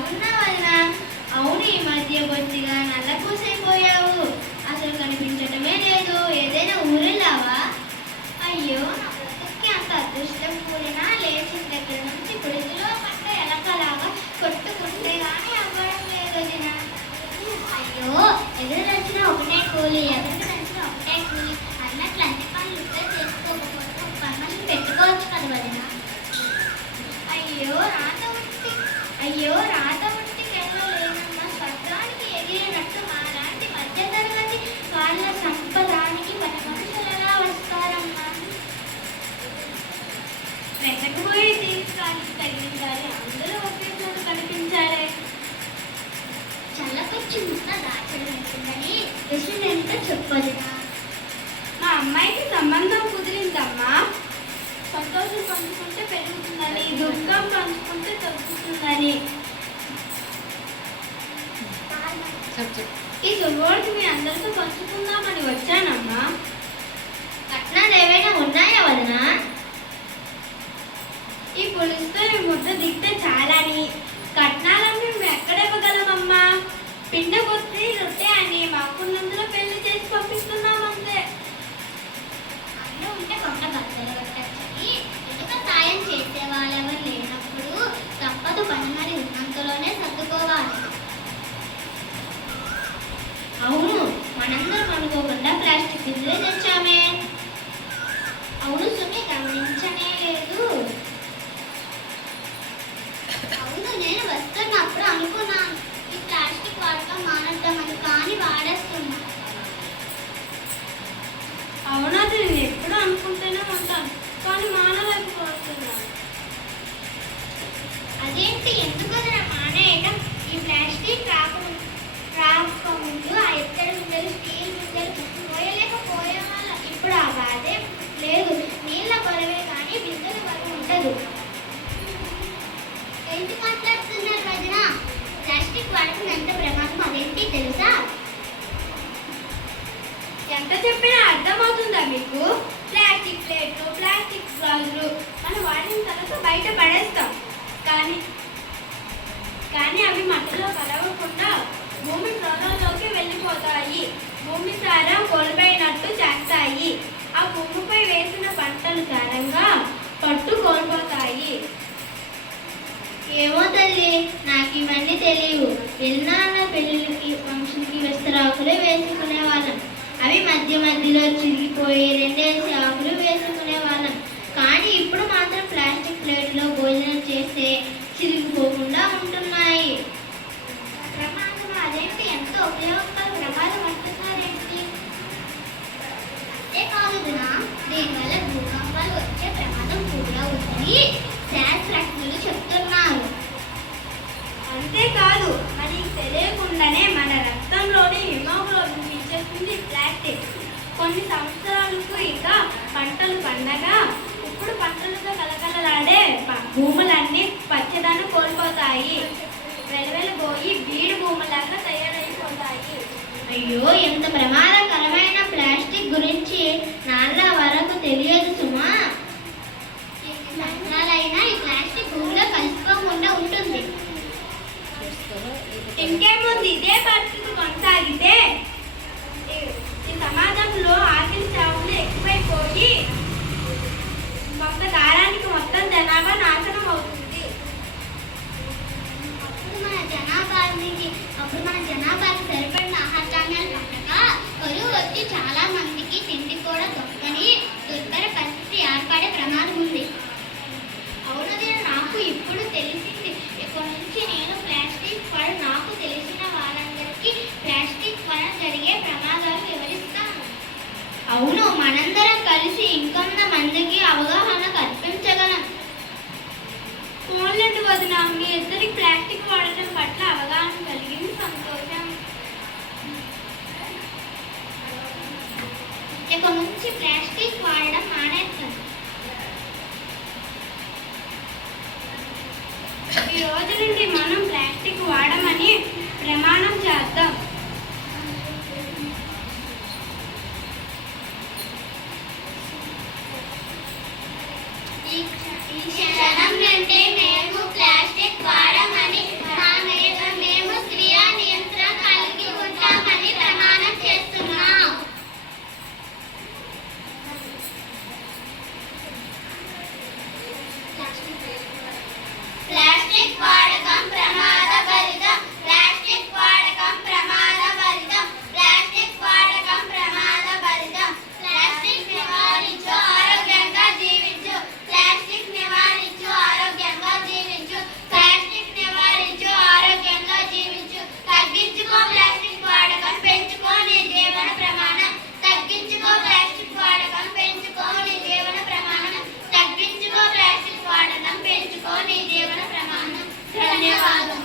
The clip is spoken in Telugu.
బాగున్నావు వదినా? అవును, ఈ మధ్య బొత్తిగా నల్లపూసైపోయావు. అసలు కనిపించటమే లేదు. ఏదైనా ఊరెళ్ళావా? అయ్యో, నా బ్రతుక్కి అంత అదృష్టం కూడినా లేచిన దగ్గర నుంచి గుడిలో పట్ట ఎలకలాగా కొట్టుకుంటే కానీ అవ్వడం లేదు వదినా. అయ్యో, ఎదురు వచ్చిన ఒకటే కూలి, ఎవరికి నచ్చిన ఒకటే కూలి అన్నట్లు అన్ని పనులు ఇద్దరు చేసుకోకపోతే పనులు పెట్టుకోవచ్చు కదా వదినా. అయ్యో రాత ఉట్టి వెళ్ళలేనమ్మా. స్వర్గానికి ఎగిరినట్టు మాలాంటి మధ్య తరగతి వాళ్ళ సంపదానికి మన మనుషులలా వస్తారమ్మా. వెనకపోయి తీర్చానికి తగ్గించాలి, అందరూ ఒకే చోట కనిపించాలి. చల్లకొచ్చి ముద్ద దాచడం ఉంటుందని విషయంతో చెప్పదునా. మా అమ్మాయికి సంబంధం కుదిరిందమ్మా. సంతోషం పంచుకుంటే పెరుగుతుందని, దుఃఖం పంచుకుంటే తగ్గుతుందని. ఈ శుభవార్త మీ అందరితో పంచుకుందామని వచ్చానమ్మా. కట్నాలు ఏవైనా ఉన్నాయా వదినా? ఈ పులుసుతో ఈ ముద్ద దిగితే చాలని. కట్నాలని మేము ఎక్కడ ఇవ్వగలమమ్మా? పిండ కొద్ది రొట్టె అని మాకున్నందులో పెళ్లి చేసి పంపిస్తున్నామంతే. అన్నీ ఉంటే కొంత బద్దలు కట్టచ్చని ఎందుక సాయం చేసే వాళ్ళెవరు లేనప్పుడు తప్పదు, పని మరి ఉన్నంతలోనే సర్దుకోవాలి. అవును, మనందరం అనుకోకుండా ప్లాస్టిక్ బిల్లు తెచ్చామే. అవును సుమి, గమనించనే లేదు. అవును, నేను వస్తున్నప్పుడు అనుకున్నాను ఈ ప్లాస్టిక్ వాడకం మానేద్దామని, కానీ వాడేస్తున్నా. అవునది నేను ఎప్పుడు అనుకుంటూనే ఉంటాను, కానీ మానలేకపోతున్నాను. అదేంటి, ఎందుకు మానేయటం? ఈ ప్లాస్టిక్ రాకముందు ఆ ఇత్తడి బిందెలు, స్టీల్ బిందెలు పోయలేకపోయే వాళ్ళ. ఇప్పుడు ఆ బాధే లేదు. నీళ్ళ బరువే కానీ బిందెల బరువు ఉండదు. ఏంటి మాట్లాడుతున్నారు వదిన? ప్లాస్టిక్ వాడకం ఎంత ప్రమాదం అదేంటి తెలుసా? ఎంత చెప్పినా అర్థమవుతుందా మీకు? ప్లాస్టిక్ ప్లేట్లు, ప్లాస్టిక్ గాజులు మనం వాడిన తర్వాత బయట పడేస్తాం, కానీ అవి మట్టిలో కలవకుండా భూమి త్వరలోకి వెళ్ళిపోతాయి. భూమి సారం కోల్పోయినట్టు చేస్తాయి. ఆ భూమిపై వేసిన పంటలు సారంగా పట్టు కోల్పోతాయి. ఏమో తల్లి, నాకు ఇవన్నీ తెలియవు. పెళ్ళినాన్న పెళ్ళిళ్ళకి ఫంక్షన్కి వస్త్రాకులే వేసుకునే వాళ్ళం. అవి మధ్య మధ్యలో చిరిగిపోయి రెండేసి ఆకులు వేసుకునే వాళ్ళం. కానీ ఇప్పుడు మాత్రం ప్లాస్టిక్ ప్లేట్లో భోజనం చేస్తే చిరిగిపోకుండా ఉంటున్నాయి. ప్రమాదం అదేంటి, ఎంతో ఉపయోగకర ప్రమాదం అంటున్నారేంటి? అంతేకాదునా, దీనివల్ల భూకంపాలు వచ్చే ప్రమాదం కూడా ఉందని శాస్త్రజ్ఞులు చెప్తున్నారు. అంతేకాదు, మనకి తెలియకుండానే మన రక్తంలోని హిమోగ్లోబిన్ పీల్చేస్తుంది ప్లాస్టిక్. కొన్ని సంవత్సరాలకు ఇక పంటలు పండగా ఇప్పుడు పంటలతో కలకలలాడే భూములన్నీ పచ్చదనం కోల్పోతాయి. వెలవెలబోయి బీడు భూములాగా తయారైపోతాయి. అయ్యో, ఎంత ప్రమాదకరమైన ప్లాస్టిక్ గురించి నాళ్ళ వరకు తెలియదు సుమా. సంవత్సరాలైనా ఈ ప్లాస్టిక్ భూమిలో కలిసిపోకుండా ఉంటుంది. ఇంకేముంది, ఇదే పరిస్థితి కొనసాగితే ఈ సమాజంలో ఆకలి చావులు ఎక్కువైపోయి ఒక్క కాలానికి మొత్తం జనాభా నాశనం అవుతుంది. అప్పుడు మన జనాభాకి సరిపడిన ఆహార ధాన్యాలు పండగ కరువు వచ్చి చాలా మందికి తిండి కూడా దొరకని దుర్భర పరిస్థితి ఏర్పడే ప్రమాదం ఉంది. అవునది నాకు ఇప్పుడు తెలిసింది. ఇక్కడి నుంచి నేను ప్లాస్టిక్ వల్ల నాకు తెలిసిన వాళ్ళందరికీ ప్లాస్టిక్ వల్ల జరిగే ప్రమాదాలు వివరిస్తాను. అవును, మనందరం కలిసి ఇంకొంత మందికి అవగాహన కల్పించగలం. ఫోన్లండి వదిన, మీ ఇద్దరికి ప్లాస్టిక్ వాడటం పట్ల అవగాహన కలిగింది, సంతోషం. ఇక నుంచి ప్లాస్టిక్ వాడడం మానేస్తాను. ఈ రోజు నుండి మనం ప్లాస్టిక్ వాడమని ప్రమాణం చేద్దాం. ఈ క్షణం నుండి మేము ప్లాస్టిక్ వాడమని ధన్యవాదాలు.